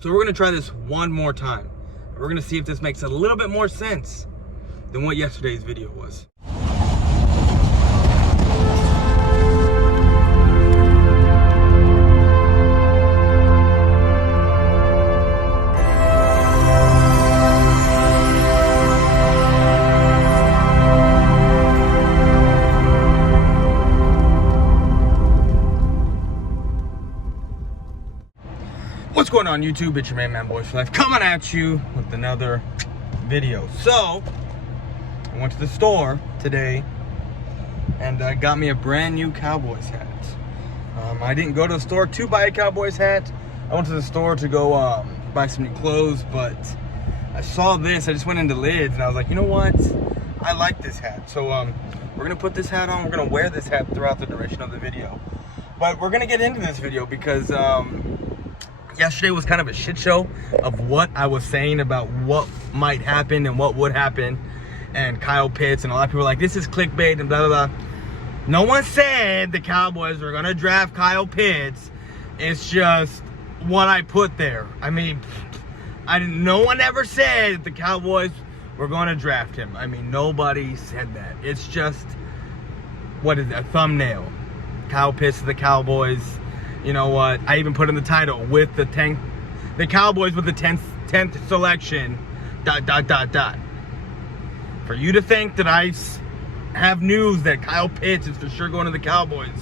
So we're gonna try this one more time. We're gonna see if this makes a little bit more sense than what yesterday's video was. What's going on YouTube? It's your man Boys for Life coming at you with another video. So I went to the store today and got me a brand new Cowboys hat. I didn't go to the store to buy a Cowboys hat. I went to the store to go buy some new clothes, but I saw this. I just went into Lids and I was like, you know what? I like this hat. So we're gonna put this hat on. We're gonna wear this hat throughout the duration of the video. But we're gonna get into this video because yesterday was kind of a shit show of what I was saying about what might happen and what would happen, and Kyle Pitts, and a lot of people were like, this is clickbait and blah blah blah. No one said the Cowboys were gonna draft Kyle Pitts. It's just what I put there. I mean, no one ever said the Cowboys were gonna draft him. I mean, nobody said that. It's just, what is it, a thumbnail. Kyle Pitts to the Cowboys. You know what? I even put in the title with the Cowboys with the 10th selection. ... For you to think that I have news that Kyle Pitts is for sure going to the Cowboys,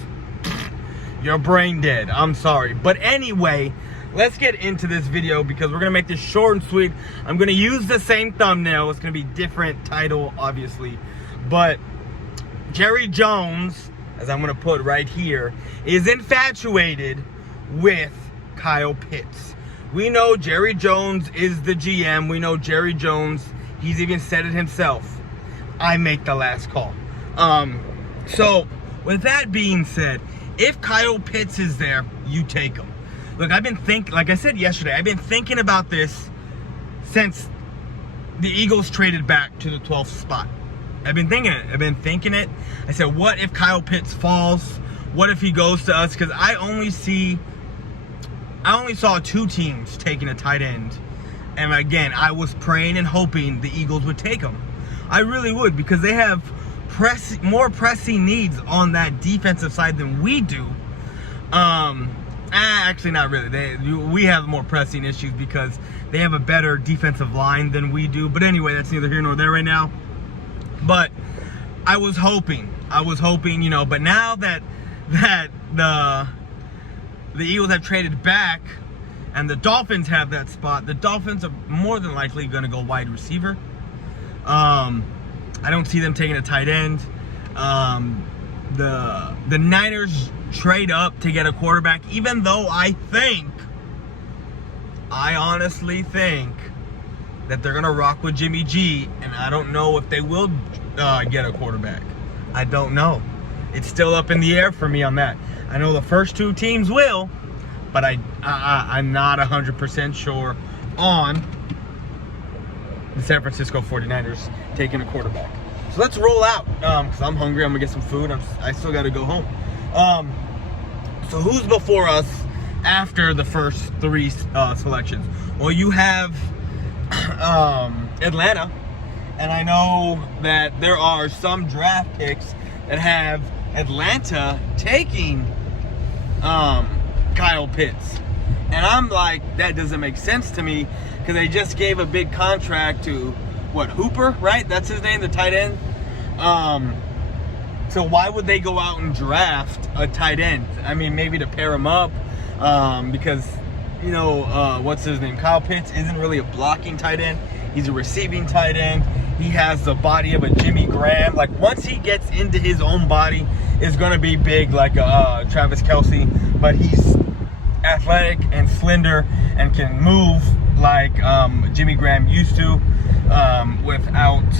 you're brain dead. I'm sorry. But anyway, let's get into this video because we're gonna make this short and sweet. I'm gonna use the same thumbnail. It's gonna be different title, obviously, but Jerry Jones, as I'm gonna put right here, is infatuated with Kyle Pitts. We know Jerry Jones is the GM. We know Jerry Jones, he's even said it himself, I make the last call. So with that being said, if Kyle Pitts is there, you take him. Look, I've been thinking, like I said yesterday, I've been thinking about this since the Eagles traded back to the 12th spot. I've been thinking it. I said, what if Kyle Pitts falls? What if he goes to us? Because I only saw 2 teams taking a tight end. And again, I was praying and hoping the Eagles would take him. I really would, because they have more pressing needs on that defensive side than we do. Actually, not really. We have more pressing issues because they have a better defensive line than we do. But anyway, that's neither here nor there right now. But I was hoping, you know, but now that the Eagles have traded back and the Dolphins have that spot, the Dolphins are more than likely going to go wide receiver. I don't see them taking a tight end. The Niners trade up to get a quarterback, even though I honestly think that they're gonna rock with Jimmy G, and I don't know if they will get a quarterback. I don't know. It's still up in the air for me on that. I know the first 2 teams will, but I'm not 100% sure on the San Francisco 49ers taking a quarterback. So let's roll out, because I'm hungry. I'm gonna get some food. I still gotta go home. So who's before us after the first 3 selections? Well, you have Atlanta, and I know that there are some draft picks that have Atlanta taking Kyle Pitts, and I'm like, that doesn't make sense to me because they just gave a big contract to Hooper, right? That's his name, the tight end. So why would they go out and draft a tight end? I mean, maybe to pair him up, because, you know, what's his name? Kyle Pitts isn't really a blocking tight end. He's a receiving tight end. He has the body of a Jimmy Graham. Like, once he gets into his own body, it's going to be big like Travis Kelce. But he's athletic and slender and can move like Jimmy Graham used to, without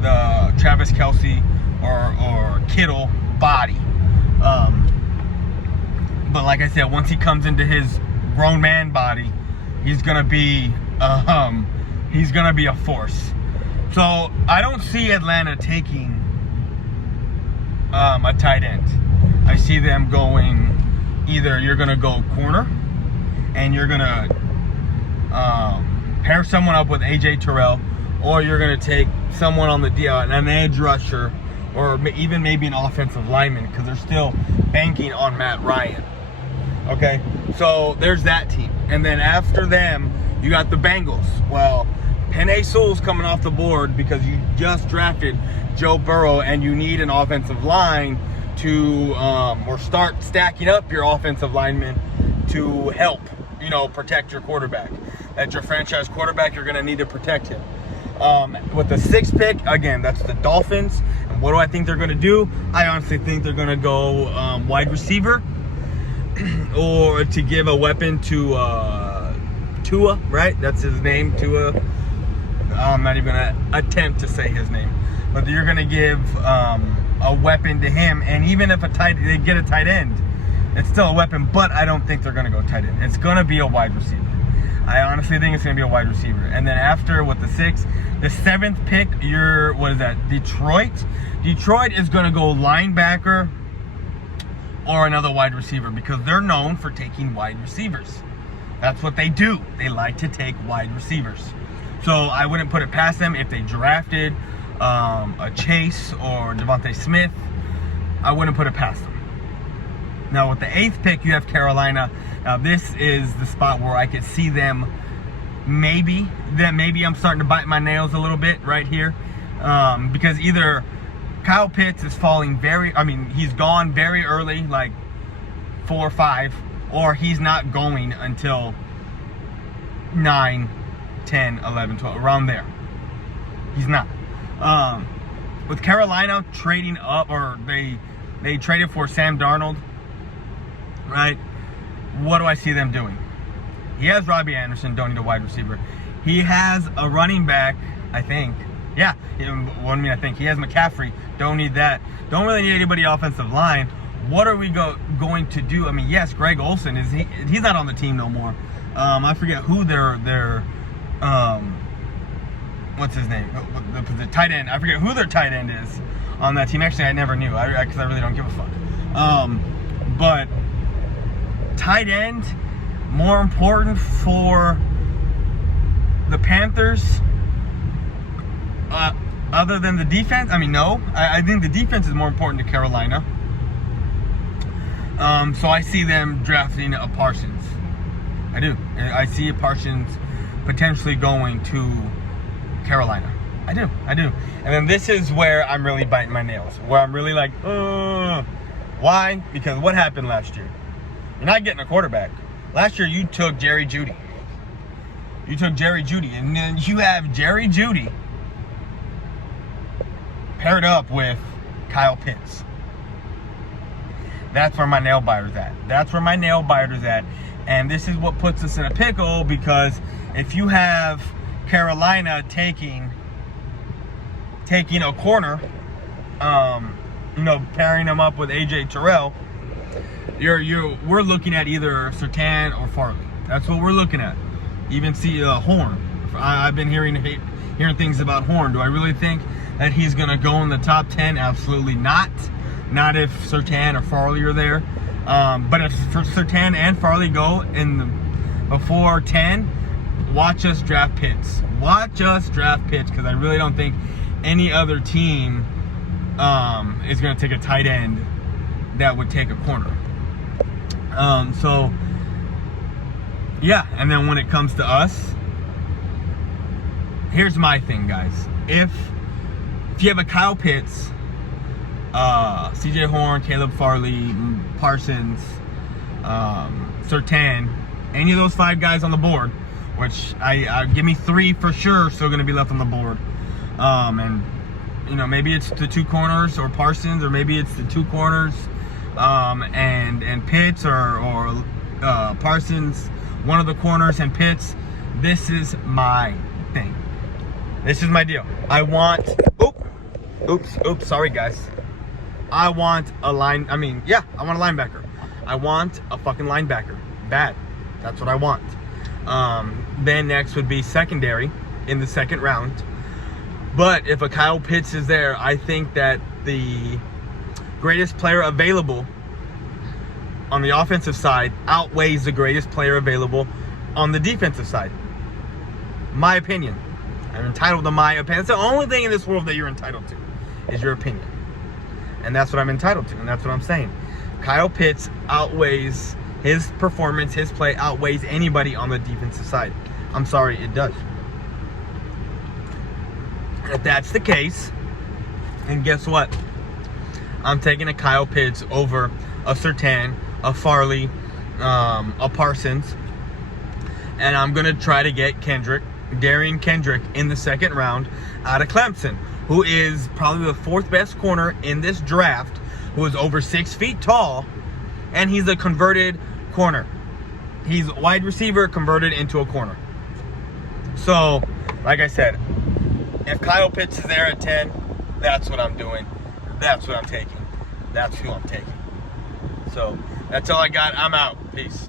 the Travis Kelce or Kittle body. But like I said, once he comes into his grown man body, he's gonna be a force. So I don't see Atlanta taking a tight end. I see them going, either you're gonna go corner and you're gonna pair someone up with AJ Terrell, or you're going to take someone on the an edge rusher, or even maybe an offensive lineman, because they're still banking on Matt Ryan. Okay, so there's that team. And then after them, you got the Bengals. Well, Penei Sewell's coming off the board because you just drafted Joe Burrow, and you need an offensive line to or start stacking up your offensive linemen to help, protect your quarterback. That's your franchise quarterback. You're going to need to protect him. With the 6th pick, again, that's the Dolphins. And what do I think they're going to do? I honestly think they're going to go wide receiver, or to give a weapon to Tua, right? That's his name, Tua. I'm not even going to attempt to say his name. But you're going to give a weapon to him. And even if they get a tight end, it's still a weapon. But I don't think they're going to go tight end. It's going to be a wide receiver. I honestly think it's going to be a wide receiver. And then after, with the 7th pick, what is that? Detroit. Detroit is going to go linebacker or another wide receiver, because they're known for taking wide receivers. That's what they do. They like to take wide receivers. So I wouldn't put it past them if they drafted a Chase or Devontae Smith. I wouldn't put it past them. Now with the 8th pick, you have Carolina. Now this is the spot where I could see them maybe I'm starting to bite my nails a little bit right here, because either Kyle Pitts is falling he's gone very early, like 4 or 5, or he's not going until 9, 10, 11, 12, around there. He's not. With Carolina trading up, or they traded for Sam Darnold, right? What do I see them doing? He has Robbie Anderson, don't need a wide receiver. He has a running back, I think. Yeah, I think he has McCaffrey. Don't need that. Don't really need anybody offensive line. What are we going to do? I mean, yes, Greg Olsen he's not on the team no more. I forget who their what's his name? The tight end. I forget who their tight end is on that team. Actually, I never knew, because I really don't give a fuck. But tight end, more important for the Panthers, other than the defense? I mean, no. I think the defense is more important to Carolina. So I see them drafting a Parsons. I do. I see a Parsons potentially going to Carolina. I do. And then this is where I'm really biting my nails. Where I'm really like, why? Because what happened last year? You're not getting a quarterback. Last year you took Jerry Jeudy. And then you have Jerry Jeudy paired up with Kyle Pitts. That's where my nail biter's at. And this is what puts us in a pickle, because if you have Carolina taking a corner, pairing them up with AJ Terrell, we're looking at either Surtain or Farley. That's what we're looking at. Even see Horn. I've been hearing things about Horn. Do I really think that he's going to go in the top 10? Absolutely not. Not if Surtain or Farley are there. But if Surtain and Farley go before 10, watch us draft Pitts. Because I really don't think any other team is going to take a tight end that would take a corner. So, yeah. And then when it comes to us, here's my thing, guys. If you have a Kyle Pitts, CJ Horn, Caleb Farley, Parsons, Surtain, any of those 5 guys on the board, which I give me 3 for sure still going to be left on the board. And maybe it's the 2 corners or Parsons, or maybe it's the 2 corners and Pitts, or Parsons, one of the corners and Pitts. This is my thing. This is my deal. I want oops, sorry guys. I want a linebacker. I want a fucking linebacker. Bad. That's what I want. Then next would be secondary in the 2nd round. But if a Kyle Pitts is there, I think that the greatest player available on the offensive side outweighs the greatest player available on the defensive side. My opinion. I'm entitled to my opinion. It's the only thing in this world that you're entitled to, is your opinion. And that's what I'm entitled to, and that's what I'm saying. Kyle Pitts outweighs, his performance, his play outweighs anybody on the defensive side. I'm sorry, it does. If that's the case, and guess what? I'm taking a Kyle Pitts over a Surtain, a Farley, a Parsons, and I'm going to try to get Darian Kendrick in the second round out of Clemson, who is probably the fourth best corner in this draft, who is over 6 feet tall, and he's a converted corner. He's a wide receiver converted into a corner. So, like I said, if Kyle Pitts is there at 10, that's what I'm doing. That's what I'm taking. That's who I'm taking. So, that's all I got. I'm out. Peace.